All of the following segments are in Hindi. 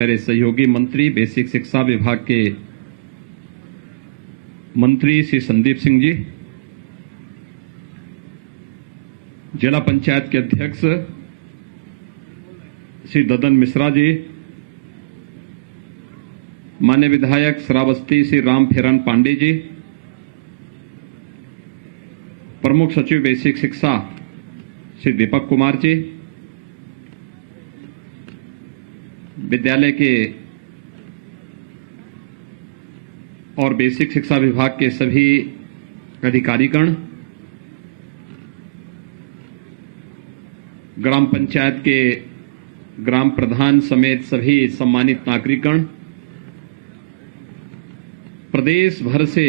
मेरे सहयोगी मंत्री बेसिक शिक्षा विभाग के मंत्री श्री संदीप सिंह जी, जिला पंचायत के अध्यक्ष श्री ददन मिश्रा जी, माननीय विधायक श्रावस्ती श्री राम फेरन पांडे जी, प्रमुख सचिव बेसिक शिक्षा श्री दीपक कुमार जी, विद्यालय के और बेसिक शिक्षा विभाग के सभी अधिकारीगण, ग्राम पंचायत के ग्राम प्रधान समेत सभी सम्मानित नागरिकगण, प्रदेश भर से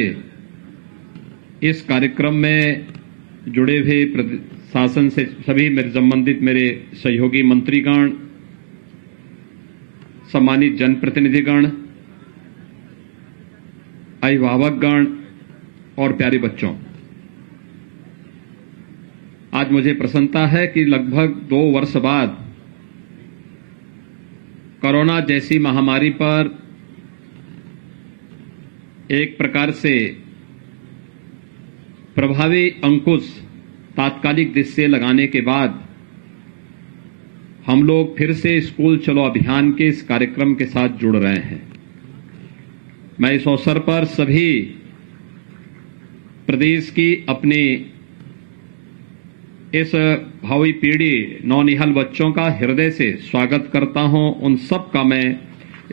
इस कार्यक्रम में जुड़े हुए शासन से सभी मेरे संबंधित मेरे सहयोगी मंत्रीगण, सम्मानित जनप्रतिनिधिगण, अभिभावकगण और प्यारे बच्चों, आज मुझे प्रसन्नता है कि लगभग 2 वर्ष बाद कोरोना जैसी महामारी पर एक प्रकार से प्रभावी अंकुश तात्कालिक दृष्टि से लगाने के बाद हम लोग फिर से स्कूल चलो अभियान के इस कार्यक्रम के साथ जुड़ रहे हैं। मैं इस अवसर पर सभी प्रदेश की अपनी इस भावी पीढ़ी नौनिहाल बच्चों का हृदय से स्वागत करता हूं। उन सब का मैं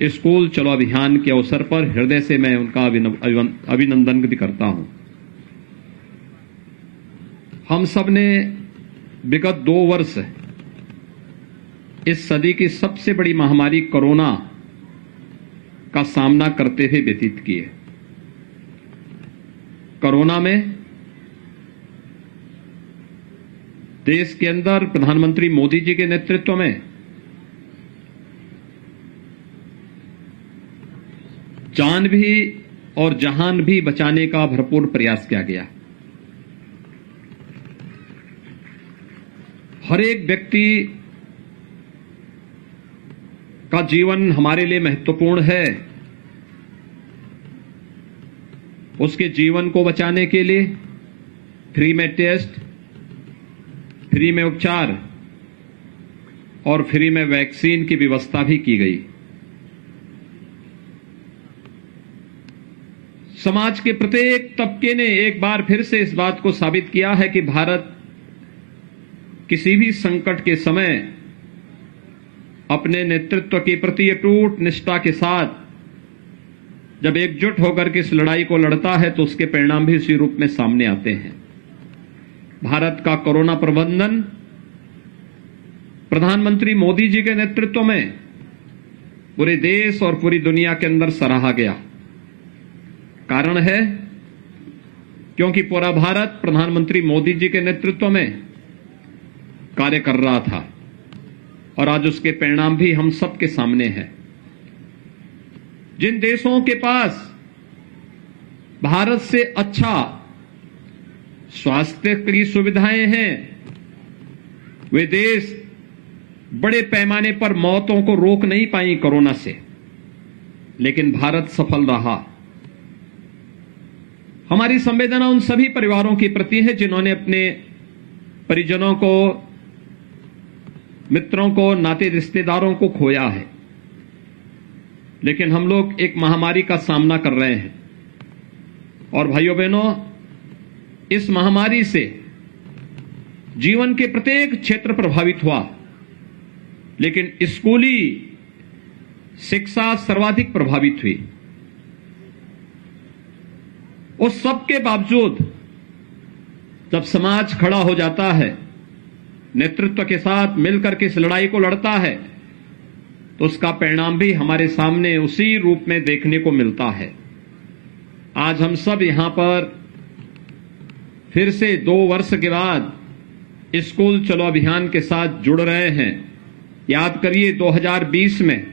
स्कूल चलो अभियान के अवसर पर हृदय से मैं उनका अभिनंदन भी करता हूं। हम सब ने विगत 2 वर्ष इस सदी की सबसे बड़ी महामारी कोरोना का सामना करते हुए व्यतीत किए। कोरोना में देश के अंदर प्रधानमंत्री मोदी जी के नेतृत्व में जान भी और जहान भी बचाने का भरपूर प्रयास किया गया। हर एक व्यक्ति का जीवन हमारे लिए महत्वपूर्ण है। उसके जीवन को बचाने के लिए फ्री में टेस्ट, फ्री में उपचार और फ्री में वैक्सीन की व्यवस्था भी की गई। समाज के प्रत्येक तबके ने एक बार फिर से इस बात को साबित किया है कि भारत किसी भी संकट के समय अपने नेतृत्व के प्रति अटूट निष्ठा के साथ जब एकजुट होकर के इस लड़ाई को लड़ता है तो उसके परिणाम भी उसी रूप में सामने आते हैं। भारत का कोरोना प्रबंधन प्रधानमंत्री मोदी जी के नेतृत्व में पूरे देश और पूरी दुनिया के अंदर सराहा गया। कारण है क्योंकि पूरा भारत प्रधानमंत्री मोदी जी के नेतृत्व में कार्य कर रहा था और आज उसके परिणाम भी हम सबके सामने हैं। जिन देशों के पास भारत से अच्छा स्वास्थ्य की सुविधाएं हैं, वे देश बड़े पैमाने पर मौतों को रोक नहीं पाई कोरोना से, लेकिन भारत सफल रहा। हमारी संवेदना उन सभी परिवारों के प्रति है जिन्होंने अपने परिजनों को, मित्रों को, नाते रिश्तेदारों को खोया है। लेकिन हम लोग एक महामारी का सामना कर रहे हैं और भाइयों बहनों, इस महामारी से जीवन के प्रत्येक क्षेत्र प्रभावित हुआ, लेकिन स्कूली शिक्षा सर्वाधिक प्रभावित हुई। उस सब के बावजूद जब समाज खड़ा हो जाता है, नेतृत्व के साथ मिलकर के इस लड़ाई को लड़ता है, तो उसका परिणाम भी हमारे सामने उसी रूप में देखने को मिलता है। आज हम सब यहां पर फिर से 2 वर्ष के बाद स्कूल चलो अभियान के साथ जुड़ रहे हैं। याद करिए 2020 में,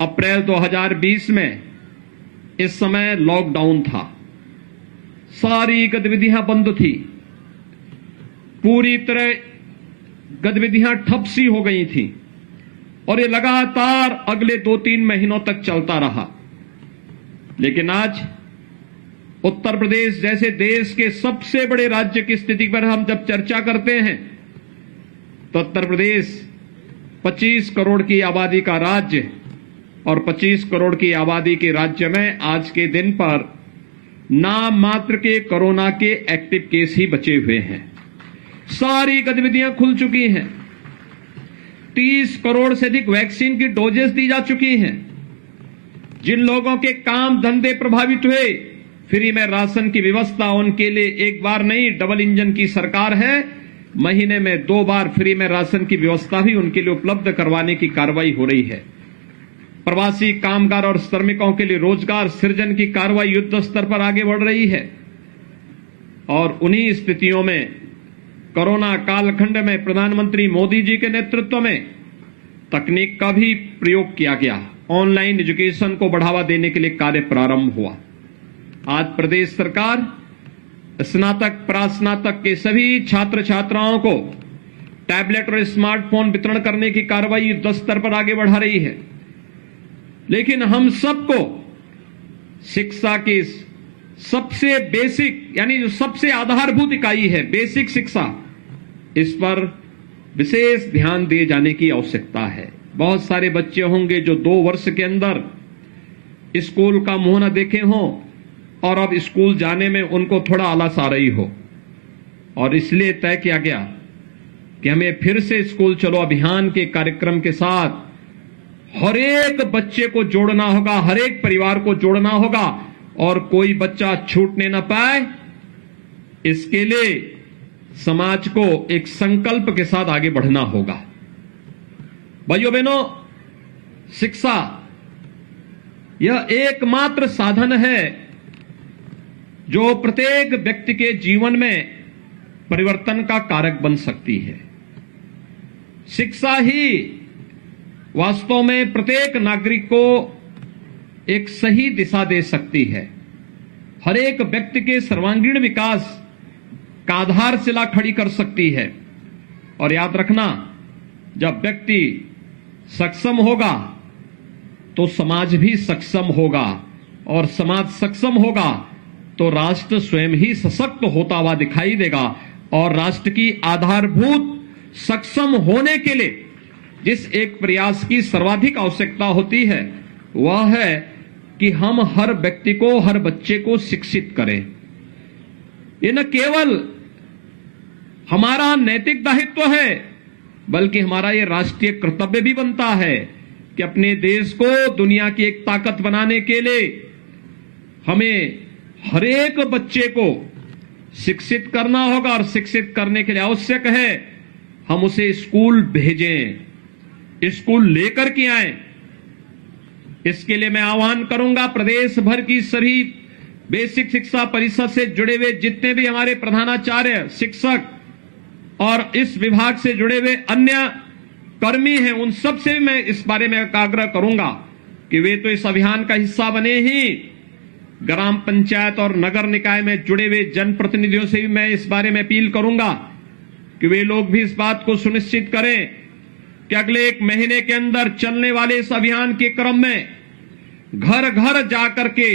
अप्रैल 2020 में इस समय लॉकडाउन था, सारी गतिविधियां बंद थी, पूरी तरह गतिविधियां ठप सी हो गई थी। और ये लगातार अगले 2-3 महीनों तक चलता रहा। लेकिन आज उत्तर प्रदेश जैसे देश के सबसे बड़े राज्य की स्थिति पर हम जब चर्चा करते हैं तो उत्तर प्रदेश 25 करोड़ की आबादी का राज्य और 25 करोड़ की आबादी के राज्य में आज के दिन पर नाम मात्र के कोरोना के एक्टिव केस ही बचे हुए हैं। सारी गतिविधियां खुल चुकी हैं। 30 करोड़ से अधिक वैक्सीन की डोजेस दी जा चुकी हैं। जिन लोगों के काम धंधे प्रभावित हुए, फ्री में राशन की व्यवस्था उनके लिए एक बार नहीं, डबल इंजन की सरकार है। महीने में 2 बार फ्री में राशन की व्यवस्था भी उनके लिए उपलब्ध करवाने की कार्रवाई हो रही है। प्रवासी कामगार और श्रमिकों के लिए रोजगार सृजन की कार्रवाई युद्ध स्तर पर आगे बढ़ रही है। और उन्हीं स्थितियों में कोरोना कालखंड में प्रधानमंत्री मोदी जी के नेतृत्व में तकनीक का भी प्रयोग किया गया। ऑनलाइन एजुकेशन को बढ़ावा देने के लिए कार्य प्रारंभ हुआ। आज प्रदेश सरकार स्नातक प्रास्नातक के सभी छात्र छात्राओं को टैबलेट और स्मार्टफोन वितरण करने की कार्रवाई युद्ध स्तर पर आगे बढ़ा रही है। लेकिन हम सबको शिक्षा की सबसे बेसिक यानी जो सबसे आधारभूत इकाई है बेसिक शिक्षा, इस पर विशेष ध्यान दिए जाने की आवश्यकता है। बहुत सारे बच्चे होंगे जो 2 वर्ष के अंदर स्कूल का मुंह न देखे हों और अब स्कूल जाने में उनको थोड़ा आलस आ रही हो, और इसलिए तय किया गया कि हमें फिर से स्कूल चलो अभियान के कार्यक्रम के साथ हर एक बच्चे को जोड़ना होगा, हर एक परिवार को जोड़ना होगा और कोई बच्चा छूटने न पाए। इसके लिए समाज को एक संकल्प के साथ आगे बढ़ना होगा। भाइयों बहनों, शिक्षा यह एकमात्र साधन है जो प्रत्येक व्यक्ति के जीवन में परिवर्तन का कारक बन सकती है। शिक्षा ही वास्तव में प्रत्येक नागरिक को एक सही दिशा दे सकती है। हर एक व्यक्ति के सर्वांगीण विकास का आधारशिला खड़ी कर सकती है। और याद रखना, जब व्यक्ति सक्षम होगा तो समाज भी सक्षम होगा, और समाज सक्षम होगा तो राष्ट्र स्वयं ही सशक्त होता हुआ दिखाई देगा। और राष्ट्र की आधारभूत सक्षम होने के लिए जिस एक प्रयास की सर्वाधिक आवश्यकता होती है वह है कि हम हर व्यक्ति को, हर बच्चे को शिक्षित करें। ये न केवल हमारा नैतिक दायित्व है बल्कि हमारा ये राष्ट्रीय कर्तव्य भी बनता है कि अपने देश को दुनिया की एक ताकत बनाने के लिए हमें हर एक बच्चे को शिक्षित करना होगा। और शिक्षित करने के लिए आवश्यक है हम उसे स्कूल भेजें, स्कूल लेकर के आए। इसके लिए मैं आह्वान करूंगा प्रदेश भर की सभी बेसिक शिक्षा परिषद से जुड़े हुए जितने भी हमारे प्रधानाचार्य, शिक्षक और इस विभाग से जुड़े हुए अन्य कर्मी हैं, उन सब से भी मैं इस बारे में आग्रह करूंगा कि वे तो इस अभियान का हिस्सा बने ही, ग्राम पंचायत और नगर निकाय में जुड़े हुए जनप्रतिनिधियों से भी मैं इस बारे में अपील करूंगा कि वे लोग भी इस बात को सुनिश्चित करें कि अगले 1 महीने के अंदर चलने वाले इस अभियान के क्रम में घर घर जाकर के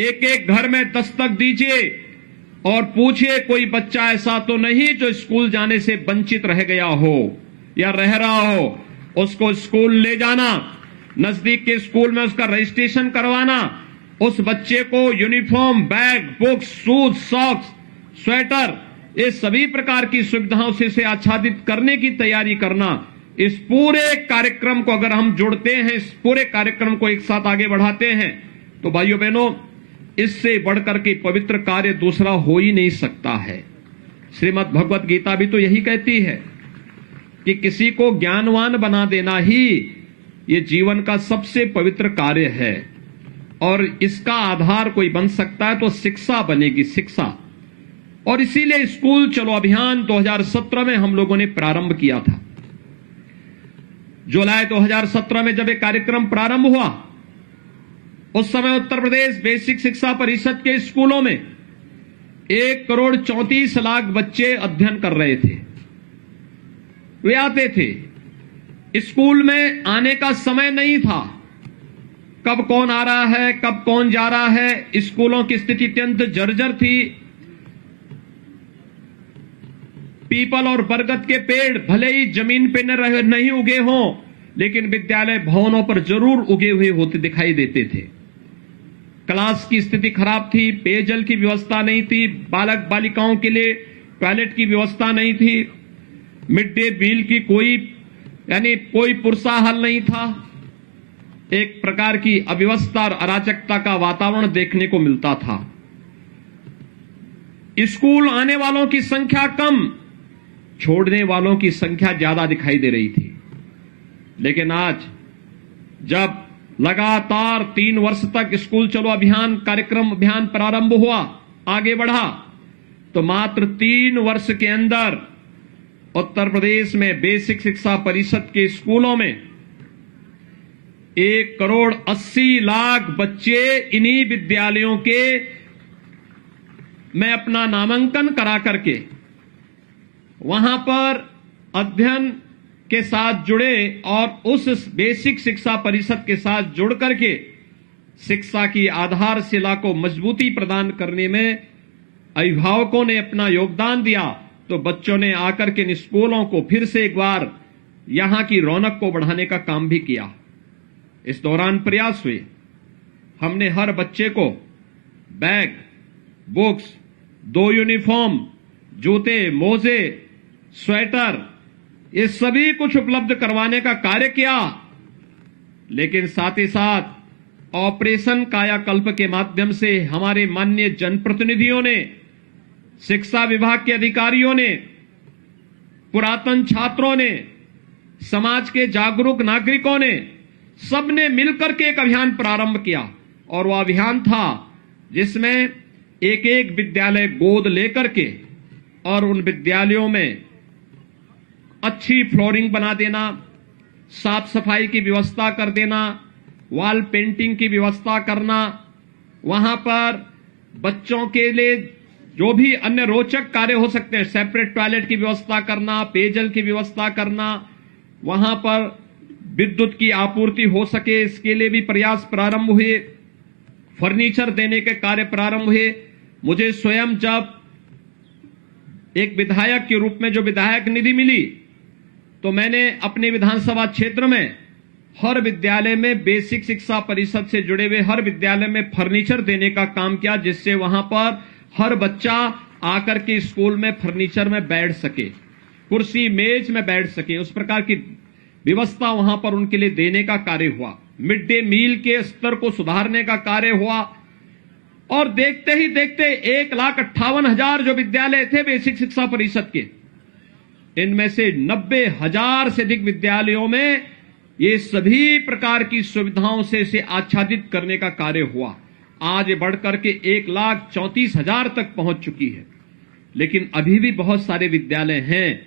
एक एक घर में दस्तक दीजिए और पूछिए कोई बच्चा ऐसा तो नहीं जो स्कूल जाने से वंचित रह गया हो या रह रहा हो। उसको स्कूल ले जाना, नजदीक के स्कूल में उसका रजिस्ट्रेशन करवाना, उस बच्चे को uniform, bag, books, shoes, socks, sweater, ये सभी प्रकार की सुविधाओं से इसे आच्छादित करने की तैयारी करना। इस पूरे कार्यक्रम को अगर हम जोड़ते हैं, इस पूरे कार्यक्रम को एक साथ आगे बढ़ाते हैं, तो भाइयों बहनों, इससे बढ़कर के पवित्र कार्य दूसरा हो ही नहीं सकता है। श्रीमद् भगवत गीता भी तो यही कहती है कि किसी को ज्ञानवान बना देना ही ये जीवन का सबसे पवित्र कार्य है, और इसका आधार कोई बन सकता है तो शिक्षा बनेगी, शिक्षा। और इसीलिए स्कूल चलो अभियान 2017 में हम लोगों ने प्रारंभ किया था। जुलाई 2017 में जब एक कार्यक्रम प्रारंभ हुआ, उस समय उत्तर प्रदेश बेसिक शिक्षा परिषद के स्कूलों में 1,34,00,000 बच्चे अध्ययन कर रहे थे। वे आते थे स्कूल में आने का समय नहीं था। कब कौन आ रहा है, कब कौन जा रहा है। स्कूलों की स्थिति अत्यंत जर्जर थी। पीपल और बरगद के पेड़ भले ही जमीन पे नहीं उगे हों, लेकिन विद्यालय भवनों पर जरूर उगे हुए होते दिखाई देते थे। क्लास की स्थिति खराब थी, पेयजल की व्यवस्था नहीं थी, बालक बालिकाओं के लिए टॉयलेट की व्यवस्था नहीं थी, मिड डे मील की कोई पुरसा हल नहीं था। एक प्रकार की अव्यवस्था और अराजकता का वातावरण देखने को मिलता था। स्कूल आने वालों की संख्या कम, छोड़ने वालों की संख्या ज्यादा दिखाई दे रही थी। लेकिन आज जब लगातार 3 वर्ष तक स्कूल चलो अभियान प्रारंभ हुआ, आगे बढ़ा, तो मात्र 3 वर्ष के अंदर उत्तर प्रदेश में बेसिक शिक्षा परिषद के स्कूलों में 1,80,00,000 बच्चे इन्हीं विद्यालयों के में अपना नामांकन करा करके वहां पर अध्ययन के साथ जुड़े और उस बेसिक शिक्षा परिषद के साथ जुड़ करके शिक्षा की आधारशिला को मजबूती प्रदान करने में अभिभावकों ने अपना योगदान दिया। तो बच्चों ने आकर के इन स्कूलों को फिर से एक बार यहां की रौनक को बढ़ाने का काम भी किया। इस दौरान प्रयास हुए, हमने हर बच्चे को बैग, बुक्स, 2 यूनिफॉर्म, जूते, मोजे, स्वेटर, ये सभी कुछ उपलब्ध करवाने का कार्य किया। लेकिन साथ ही साथ ऑपरेशन कायाकल्प के माध्यम से हमारे माननीय जनप्रतिनिधियों ने, शिक्षा विभाग के अधिकारियों ने, पुरातन छात्रों ने, समाज के जागरूक नागरिकों ने, सबने मिलकर के एक अभियान प्रारंभ किया। और वह अभियान था जिसमें एक एक विद्यालय गोद लेकर के और उन विद्यालयों में अच्छी फ्लोरिंग बना देना, साफ सफाई की व्यवस्था कर देना, वॉल पेंटिंग की व्यवस्था करना, वहां पर बच्चों के लिए जो भी अन्य रोचक कार्य हो सकते हैं, सेपरेट टॉयलेट की व्यवस्था करना, पेयजल की व्यवस्था करना, वहां पर विद्युत की आपूर्ति हो सके इसके लिए भी प्रयास प्रारंभ हुए, फर्नीचर देने के कार्य प्रारंभ हुए। मुझे स्वयं जब एक विधायक के रूप में जो विधायक निधि मिली, तो मैंने अपने विधानसभा क्षेत्र में हर विद्यालय में बेसिक शिक्षा परिषद से जुड़े हुए हर विद्यालय में फर्नीचर देने का काम किया, जिससे वहां पर हर बच्चा आकर के स्कूल में फर्नीचर में बैठ सके, कुर्सी मेज में बैठ सके, उस प्रकार की व्यवस्था वहां पर उनके लिए देने का कार्य हुआ। मिड डे मील के स्तर को सुधारने का कार्य हुआ। और देखते ही देखते 1,58,000 जो विद्यालय थे बेसिक शिक्षा परिषद के, इनमें से 90,000 से अधिक विद्यालयों में ये सभी प्रकार की सुविधाओं से इसे आच्छादित करने का कार्य हुआ। आज ये बढ़कर के 1,34,000 तक पहुंच चुकी है। लेकिन अभी भी बहुत सारे विद्यालय हैं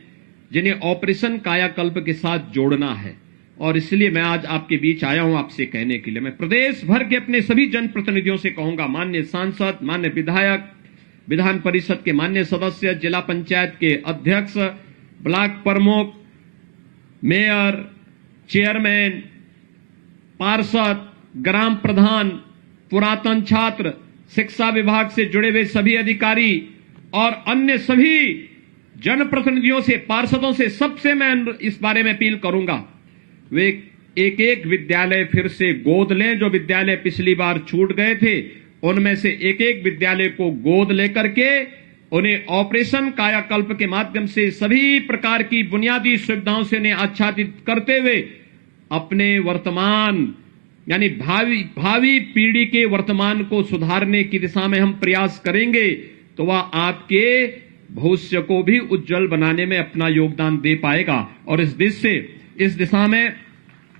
जिन्हें ऑपरेशन कायाकल्प के साथ जोड़ना है। और इसलिए मैं आज आपके बीच आया हूं आपसे कहने के लिए। मैं प्रदेश भर के अपने सभी जनप्रतिनिधियों से कहूंगा, माननीय सांसद, माननीय विधायक, विधान परिषद के माननीय सदस्य, जिला पंचायत के अध्यक्ष, ब्लॉक प्रमुख, मेयर, चेयरमैन, पार्षद, ग्राम प्रधान, पुरातन छात्र, शिक्षा विभाग से जुड़े हुए सभी अधिकारी और अन्य सभी जनप्रतिनिधियों से, पार्षदों से, सबसे मैं इस बारे में अपील करूंगा, वे एक एक विद्यालय फिर से गोद लें। जो विद्यालय पिछली बार छूट गए थे, उनमें से एक एक विद्यालय को गोद लेकर के उन्हें ऑपरेशन कायाकल्प के माध्यम से सभी प्रकार की बुनियादी सुविधाओं से उन्हें आच्छादित करते हुए अपने वर्तमान यानी भावी पीढ़ी के वर्तमान को सुधारने की दिशा में हम प्रयास करेंगे, तो वह आपके भविष्य को भी उज्जवल बनाने में अपना योगदान दे पाएगा। और इस दिशा में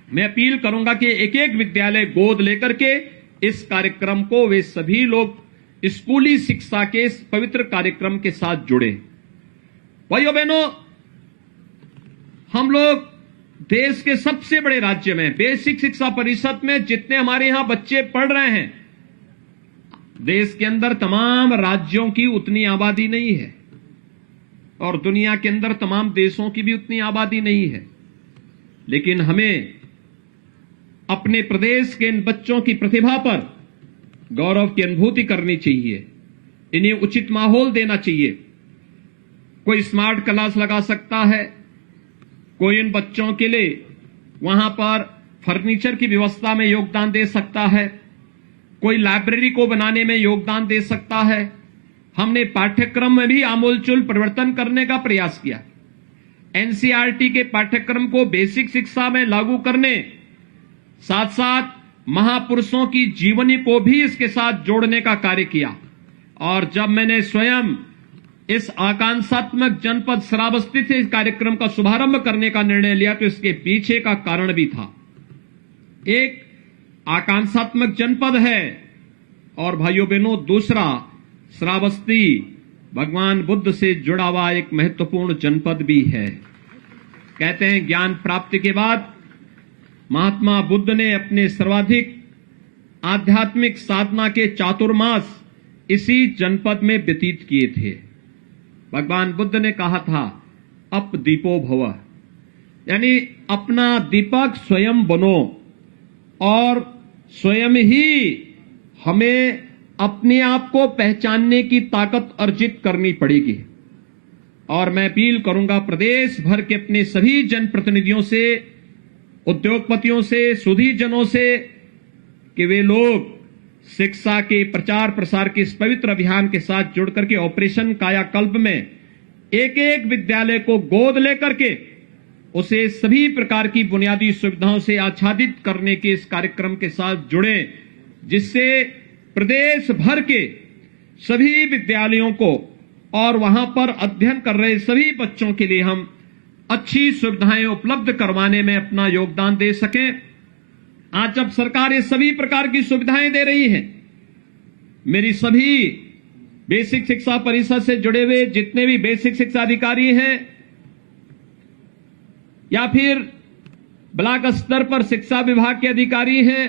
मैं अपील करूंगा कि एक एक विद्यालय गोद लेकर के इस कार्यक्रम को वे सभी लोग स्कूली शिक्षा के इस पवित्र कार्यक्रम के साथ जुड़े। भाइयों बहनों, हम लोग देश के सबसे बड़े राज्य में बेसिक शिक्षा परिषद में जितने हमारे यहां बच्चे पढ़ रहे हैं, देश के अंदर तमाम राज्यों की उतनी आबादी नहीं है और दुनिया के अंदर तमाम देशों की भी उतनी आबादी नहीं है। लेकिन हमें अपने प्रदेश के इन बच्चों की प्रतिभा पर गौरव की अनुभूति करनी चाहिए, इन्हें उचित माहौल देना चाहिए। कोई स्मार्ट क्लास लगा सकता है, कोई इन बच्चों के लिए वहां पर फर्नीचर की व्यवस्था में योगदान दे सकता है, कोई लाइब्रेरी को बनाने में योगदान दे सकता है। हमने पाठ्यक्रम में भी आमूलचूल परिवर्तन करने का प्रयास किया। एनसीईआरटी के पाठ्यक्रम को बेसिक शिक्षा में लागू करने, साथ साथ महापुरुषों की जीवनी को भी इसके साथ जोड़ने का कार्य किया। और जब मैंने स्वयं इस आकांक्षात्मक जनपद श्रावस्ती से इस कार्यक्रम का शुभारंभ करने का निर्णय लिया तो इसके पीछे का कारण भी था। एक आकांक्षात्मक जनपद है और भाइयों बहनों दूसरा श्रावस्ती भगवान बुद्ध से जुड़ा हुआ एक महत्वपूर्ण जनपद भी है। कहते हैं ज्ञान प्राप्ति के बाद महात्मा बुद्ध ने अपने सर्वाधिक आध्यात्मिक साधना के चातुर्मास इसी जनपद में व्यतीत किए थे। भगवान बुद्ध ने कहा था अप दीपो भव, यानी अपना दीपक स्वयं बनो और स्वयं ही हमें अपने आप को पहचानने की ताकत अर्जित करनी पड़ेगी। और मैं अपील करूंगा प्रदेश भर के अपने सभी जनप्रतिनिधियों से, उद्योगपतियों से, सुधीजनों से कि वे लोग शिक्षा के प्रचार प्रसार के इस पवित्र अभियान के साथ जुड़ करके ऑपरेशन कायाकल्प में एक एक विद्यालय को गोद लेकर के उसे सभी प्रकार की बुनियादी सुविधाओं से आच्छादित करने के इस कार्यक्रम के साथ जुड़े, जिससे प्रदेश भर के सभी विद्यालयों को और वहां पर अध्ययन कर रहे सभी बच्चों के लिए हम अच्छी सुविधाएं उपलब्ध करवाने में अपना योगदान दे सकें। आज जब सरकार ये सभी प्रकार की सुविधाएं दे रही है, मेरी सभी बेसिक शिक्षा परिषद से जुड़े हुए जितने भी बेसिक शिक्षा अधिकारी हैं या फिर ब्लॉक स्तर पर शिक्षा विभाग के अधिकारी हैं,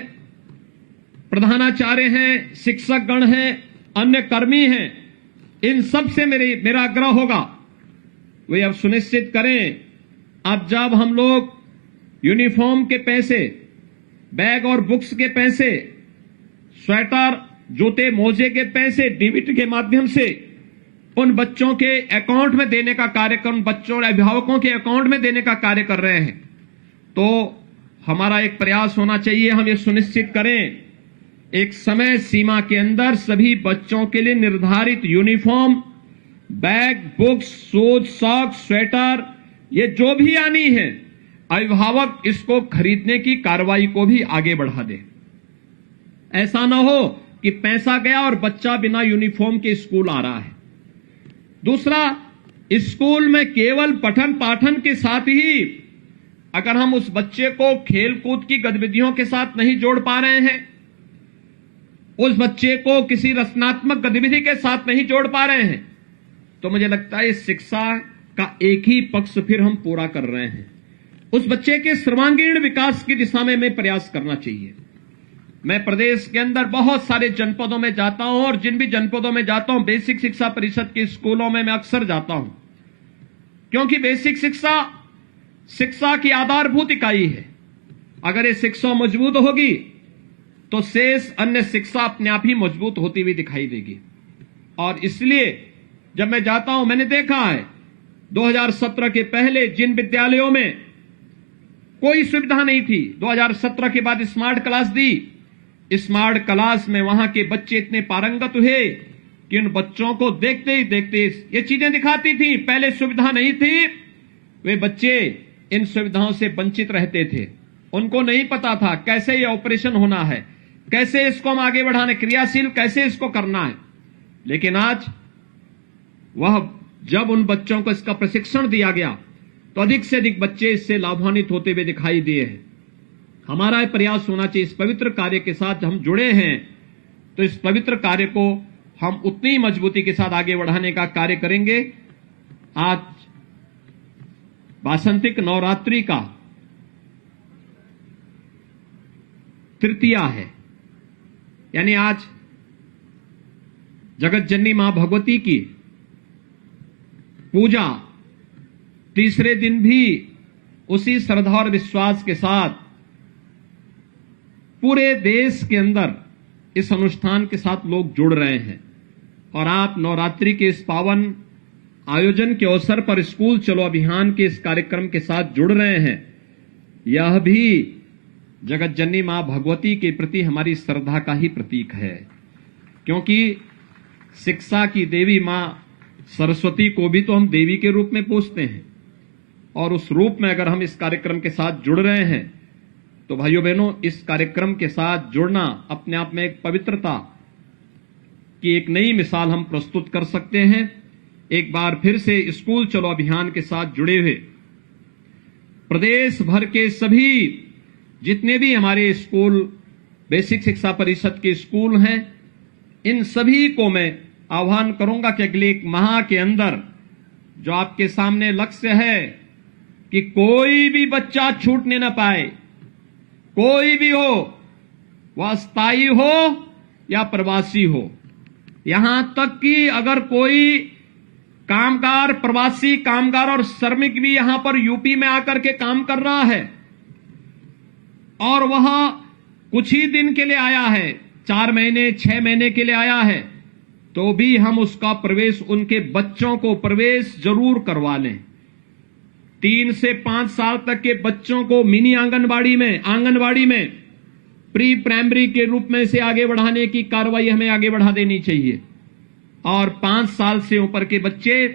प्रधानाचार्य हैं, शिक्षक गण हैं, अन्य कर्मी हैं, इन सब से मेरा आग्रह होगा वे अब सुनिश्चित करें अब जब हम लोग यूनिफॉर्म के पैसे, बैग और बुक्स के पैसे, स्वेटर, जूते, मोजे के पैसे डीबीटी के माध्यम से उन बच्चों के अकाउंट में देने का कार्यक्रम, बच्चों और अभिभावकों के अकाउंट में देने का कार्य कर रहे हैं, तो हमारा एक प्रयास होना चाहिए, हम ये सुनिश्चित करें एक समय सीमा के अंदर सभी बच्चों के लिए निर्धारित uniform, bag, books, shoes, socks, sweater, ये जो भी आनी है, अभिभावक इसको खरीदने की कार्रवाई को भी आगे बढ़ा दे। ऐसा ना हो कि पैसा गया और बच्चा बिना यूनिफॉर्म के स्कूल आ रहा है। दूसरा, स्कूल में केवल पठन पाठन के साथ ही अगर हम उस बच्चे को खेल कूद की गतिविधियों के साथ नहीं जोड़ पा रहे हैं, उस बच्चे को किसी रचनात्मक गतिविधि के साथ नहीं जोड़ पा रहे हैं, तो मुझे लगता है इस शिक्षा का एक ही पक्ष फिर हम पूरा कर रहे हैं। उस बच्चे के सर्वांगीण विकास की दिशा में हमें प्रयास करना चाहिए। मैं प्रदेश के अंदर बहुत सारे जनपदों में जाता हूं और जिन भी जनपदों में जाता हूं बेसिक शिक्षा परिषद के स्कूलों में मैं अक्सर जाता हूं, क्योंकि बेसिक शिक्षा की आधारभूत इकाई है। अगर ये शिक्षा मजबूत होगी तो शेष अन्य शिक्षा अपने आप ही मजबूत होती हुई दिखाई देगी। और इसलिए जब मैं जाता हूं, मैंने देखा है 2017 के पहले जिन विद्यालयों में कोई सुविधा नहीं थी, 2017 के बाद स्मार्ट क्लास दी, स्मार्ट क्लास में वहां के बच्चे इतने पारंगत हुए कि उन बच्चों को देखते ही देखते ये चीजें दिखाती थी। पहले सुविधा नहीं थी, वे बच्चे इन सुविधाओं से वंचित रहते थे, उनको नहीं पता था कैसे ये ऑपरेशन होना है, कैसे इसको हम आगे बढ़ाने, क्रियाशील कैसे इसको करना है। लेकिन आज वह जब उन बच्चों को इसका प्रशिक्षण दिया गया तो अधिक से अधिक बच्चे इससे लाभान्वित होते हुए दिखाई दिए हैं। हमारा प्रयास होना चाहिए, इस पवित्र कार्य के साथ हम जुड़े हैं तो इस पवित्र कार्य को हम उतनी मजबूती के साथ आगे बढ़ाने का कार्य करेंगे। आज वासंतिक नवरात्रि का तृतीया है, यानी आज जगत जननी मां भगवती की पूजा तीसरे दिन भी उसी श्रद्धा और विश्वास के साथ पूरे देश के अंदर इस अनुष्ठान के साथ लोग जुड़ रहे हैं। और आप नवरात्रि के इस पावन आयोजन के अवसर पर स्कूल चलो अभियान के इस कार्यक्रम के साथ जुड़ रहे हैं। यह भी जगत जननी मां भगवती के प्रति हमारी श्रद्धा का ही प्रतीक है, क्योंकि शिक्षा की देवी मां सरस्वती को भी तो हम देवी के रूप में पूजते हैं। और उस रूप में अगर हम इस कार्यक्रम के साथ जुड़ रहे हैं तो भाइयों बहनों, इस कार्यक्रम के साथ जुड़ना अपने आप में एक पवित्रता की एक नई मिसाल हम प्रस्तुत कर सकते हैं। एक बार फिर से स्कूल चलो अभियान के साथ जुड़े हुए प्रदेश भर के सभी जितने भी हमारे स्कूल, बेसिक शिक्षा परिषद के स्कूल हैं, इन सभी को मैं आह्वान करूंगा कि अगले एक माह के अंदर जो आपके सामने लक्ष्य है कि कोई भी बच्चा छूटने न पाए, कोई भी हो, वह स्थायी हो या प्रवासी हो। यहां तक कि अगर कोई कामगार, प्रवासी कामगार और श्रमिक भी यहां पर यूपी में आकर के काम कर रहा है और वह कुछ ही दिन के लिए आया है, 4 महीने 6 महीने के लिए आया है, तो भी हम उसका प्रवेश, उनके बच्चों को प्रवेश जरूर करवा लें। 3 से 5 साल तक के बच्चों को मिनी आंगनबाड़ी में प्री प्राइमरी के रूप में से आगे बढ़ाने की कार्रवाई हमें आगे बढ़ा देनी चाहिए। और 5 साल से ऊपर के बच्चे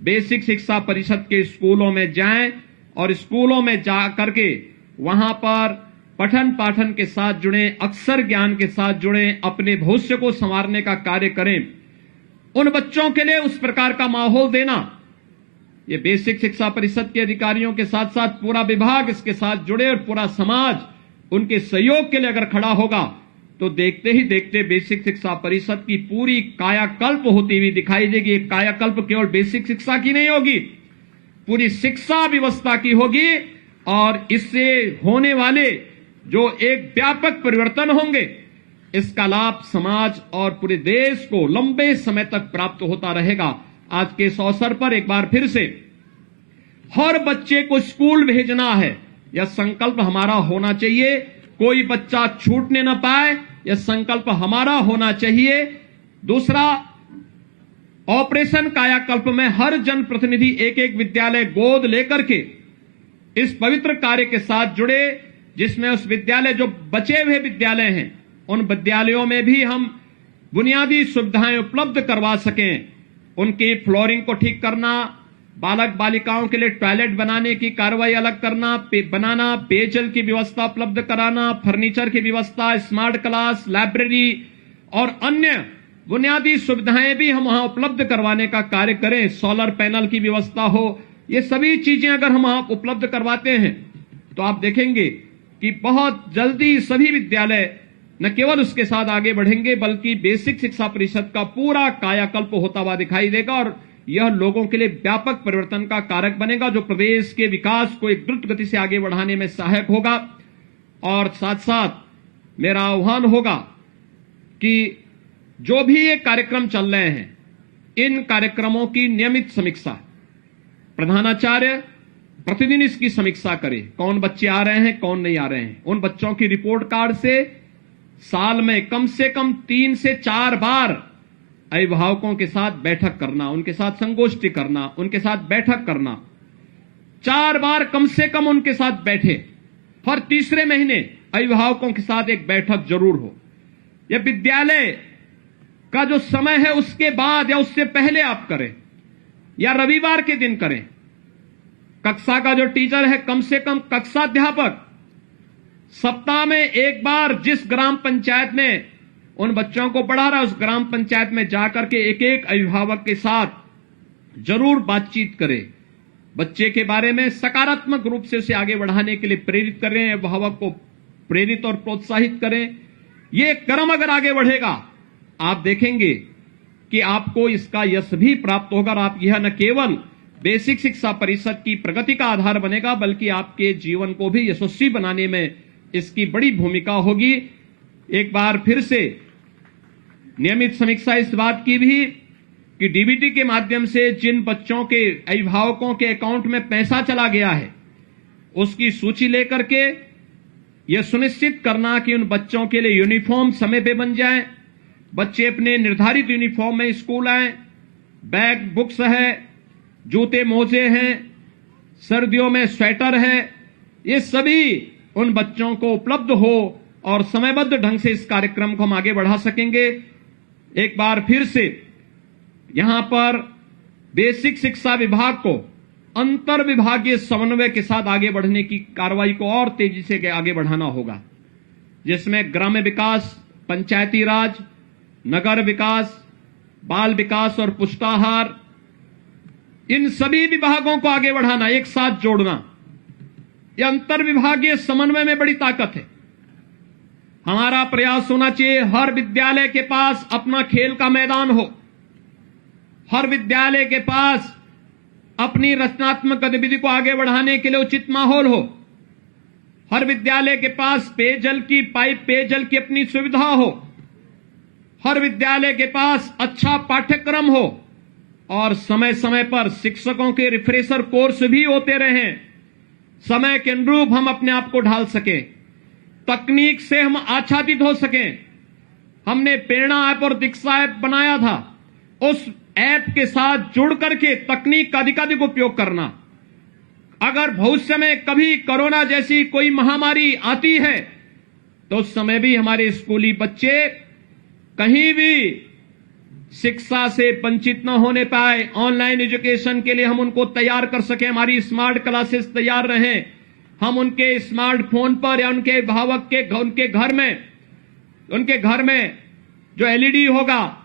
बेसिक शिक्षा परिषद के स्कूलों में जाएं और स्कूलों में जा करके वहां पर पठन पाठन के साथ जुड़ें, अक्षर ज्ञान के साथ जुड़ें, अपने भविष्य को संवारने का कार्य करें। उन बच्चों के लिए उस प्रकार का माहौल देना, ये बेसिक शिक्षा परिषद के अधिकारियों के साथ साथ पूरा विभाग इसके साथ जुड़े और पूरा समाज उनके सहयोग के लिए अगर खड़ा होगा तो देखते ही देखते बेसिक शिक्षा परिषद की पूरी कायाकल्प होती हुई दिखाई देगी। एक कायाकल्प केवल बेसिक शिक्षा की नहीं होगी, पूरी शिक्षा व्यवस्था की होगी। और इससे होने वाले जो एक व्यापक परिवर्तन होंगे, इसका लाभ समाज और पूरे देश को लंबे समय तक प्राप्त होता रहेगा। आज के इस अवसर पर एक बार फिर से हर बच्चे को स्कूल भेजना है, यह संकल्प हमारा होना चाहिए। कोई बच्चा छूटने न पाए, यह संकल्प हमारा होना चाहिए। दूसरा, ऑपरेशन कायाकल्प में हर जनप्रतिनिधि एक एक विद्यालय गोद लेकर के इस पवित्र कार्य के साथ जुड़े, जिसमें उस विद्यालय, जो बचे हुए विद्यालय हैं, उन विद्यालयों में भी हम बुनियादी सुविधाएं उपलब्ध करवा सकें। उनकी फ्लोरिंग को ठीक करना, बालक बालिकाओं के लिए टॉयलेट बनाने की कार्रवाई अलग करना, बनाना, पेयजल की व्यवस्था उपलब्ध कराना, फर्नीचर की व्यवस्था, स्मार्ट क्लास, लाइब्रेरी और अन्य बुनियादी सुविधाएं भी हम वहां उपलब्ध करवाने का कार्य करें। सोलर पैनल की व्यवस्था हो, ये सभी चीजें अगर हम वहां उपलब्ध करवाते हैं तो आप देखेंगे कि बहुत जल्दी सभी विद्यालय न केवल उसके साथ आगे बढ़ेंगे बल्कि बेसिक शिक्षा परिषद का पूरा कायाकल्प होता हुआ दिखाई देगा। और यह लोगों के लिए व्यापक परिवर्तन का कारक बनेगा, जो प्रदेश के विकास को एक द्रुत गति से आगे बढ़ाने में सहायक होगा। और साथ साथ मेरा आह्वान होगा कि जो भी ये कार्यक्रम चल रहे हैं, इन कार्यक्रमों की नियमित समीक्षा, प्रधानाचार्य प्रतिदिन इसकी समीक्षा करे। कौन बच्चे आ रहे हैं, कौन नहीं आ रहे हैं। उन बच्चों की रिपोर्ट कार्ड से साल में कम से कम 3 से 4 बार अभिभावकों के साथ बैठक करना, उनके साथ संगोष्ठी करना, उनके साथ बैठक करना। 4 बार कम से कम उनके साथ बैठे। हर तीसरे महीने अभिभावकों के साथ एक बैठक जरूर हो। यह विद्यालय का जो समय है उसके बाद या उससे पहले आप करें, या रविवार के दिन करें। कक्षा का जो टीचर है, कम से कम कक्षाध्यापक सप्ताह में एक बार जिस ग्राम पंचायत में उन बच्चों को पढ़ा रहा है, उस ग्राम पंचायत में जाकर के एक एक अभिभावक के साथ जरूर बातचीत करें। बच्चे के बारे में सकारात्मक रूप से उसे आगे बढ़ाने के लिए प्रेरित करें, अभिभावक को प्रेरित और प्रोत्साहित करें। ये क्रम अगर आगे बढ़ेगा, आप देखेंगे कि आपको इसका यश भी प्राप्त होगा। और आप यह न केवल बेसिक शिक्षा परिषद की प्रगति का आधार बनेगा बल्कि आपके जीवन को भी यशस्वी बनाने में इसकी बड़ी भूमिका होगी। एक बार फिर से नियमित समीक्षा इस बात की भी कि डीबीटी के माध्यम से जिन बच्चों के अभिभावकों के अकाउंट में पैसा चला गया है, उसकी सूची लेकर के यह सुनिश्चित करना कि उन बच्चों के लिए यूनिफॉर्म समय पे बन जाए, बच्चे अपने निर्धारित यूनिफॉर्म में स्कूल आए, बैग बुक्स है, जूते मोजे हैं, सर्दियों में स्वेटर है, ये सभी उन बच्चों को उपलब्ध हो और समयबद्ध ढंग से इस कार्यक्रम को हम आगे बढ़ा सकेंगे। एक बार फिर से यहां पर बेसिक शिक्षा विभाग को अंतर विभागीय समन्वय के साथ आगे बढ़ने की कार्रवाई को और तेजी से आगे बढ़ाना होगा, जिसमें ग्राम्य विकास, पंचायती राज, नगर विकास, बाल विकास और पुष्टाहार, इन सभी विभागों को आगे बढ़ाना, एक साथ जोड़ना। यह अंतर विभागीय समन्वय में बड़ी ताकत है। हमारा प्रयास होना चाहिए हर विद्यालय के पास अपना खेल का मैदान हो, हर विद्यालय के पास अपनी रचनात्मक गतिविधि को आगे बढ़ाने के लिए उचित माहौल हो, हर विद्यालय के पास पेयजल की पेयजल की अपनी सुविधा हो, हर विद्यालय के पास अच्छा पाठ्यक्रम हो और समय समय पर शिक्षकों के रिफ्रेशर कोर्स भी होते रहें, समय के अनुरूप हम अपने आप को ढाल सकें, तकनीक से हम आच्छादित हो सकें। हमने प्रेरणा ऐप और दीक्षा ऐप बनाया था, उस ऐप के साथ जुड़ करके तकनीक का अधिकाधिक उपयोग करना। अगर भविष्य में कभी कोरोना जैसी कोई महामारी आती है तो उस समय भी हमारे स्कूली बच्चे कहीं भी शिक्षा से वंचित न होने पाए, ऑनलाइन एजुकेशन के लिए हम उनको तैयार कर सकें, हमारी स्मार्ट क्लासेस तैयार रहें, हम उनके स्मार्टफोन पर या उनके अभिभावक के उनके घर में जो एलईडी होगा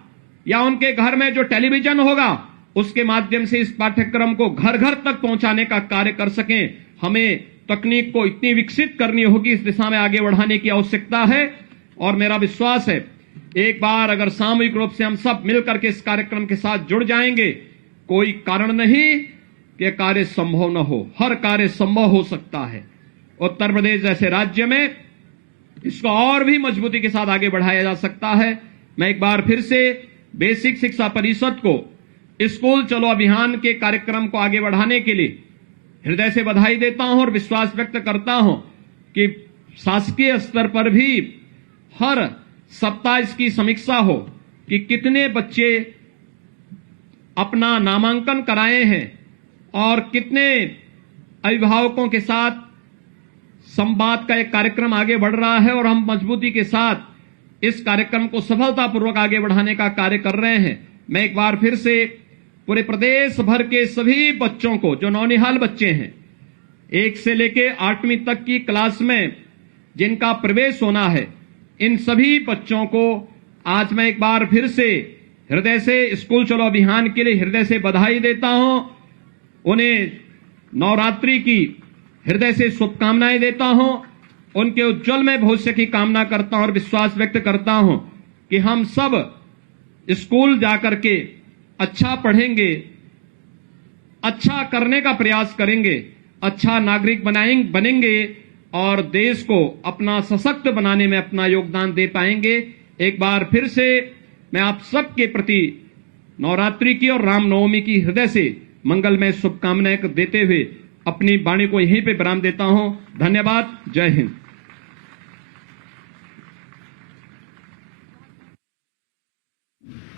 या उनके घर में जो टेलीविजन होगा, उसके माध्यम से इस पाठ्यक्रम को घर घर तक पहुंचाने का कार्य कर सकें। हमें तकनीक को इतनी विकसित करनी होगी, इस दिशा में आगे बढ़ाने की आवश्यकता है। और मेरा विश्वास है एक बार अगर सामूहिक रूप से हम सब मिलकर के इस कार्यक्रम के साथ जुड़ जाएंगे, कोई कारण नहीं कि कार्य संभव न हो, हर कार्य संभव हो सकता है। उत्तर प्रदेश जैसे राज्य में इसको और भी मजबूती के साथ आगे बढ़ाया जा सकता है। मैं एक बार फिर से बेसिक शिक्षा परिषद को स्कूल चलो अभियान के कार्यक्रम को आगे बढ़ाने के लिए हृदय से बधाई देता हूं और विश्वास व्यक्त करता हूं कि शासकीय स्तर पर भी हर सप्ताह इसकी समीक्षा हो कि कितने बच्चे अपना नामांकन कराए हैं और कितने अभिभावकों के साथ संवाद का एक कार्यक्रम आगे बढ़ रहा है और हम मजबूती के साथ इस कार्यक्रम को सफलतापूर्वक आगे बढ़ाने का कार्य कर रहे हैं। मैं एक बार फिर से पूरे प्रदेश भर के सभी बच्चों को, जो नौनिहाल बच्चे हैं 1 से लेके 8वीं तक की क्लास में जिनका प्रवेश होना है, इन सभी बच्चों को आज मैं एक बार फिर से हृदय से स्कूल चलो अभियान के लिए हृदय से बधाई देता हूं। उन्हें नवरात्रि की हृदय से शुभकामनाएं देता हूं, उनके उज्जवल में भविष्य की कामना करता हूं और विश्वास व्यक्त करता हूं कि हम सब स्कूल जाकर के अच्छा पढ़ेंगे, अच्छा करने का प्रयास करेंगे, अच्छा नागरिक बनेंगे और देश को अपना सशक्त बनाने में अपना योगदान दे पाएंगे। एक बार फिर से मैं आप सबके प्रति नवरात्रि की और रामनवमी की हृदय से मंगलमय शुभकामनाएं देते हुए अपनी वाणी को यहीं पे विराम देता हूं। धन्यवाद। जय हिंद।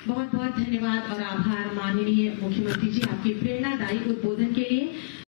बहुत बहुत धन्यवाद और आभार माननीय मुख्यमंत्री जी आपके प्रेरणादायी उद्बोधन के लिए।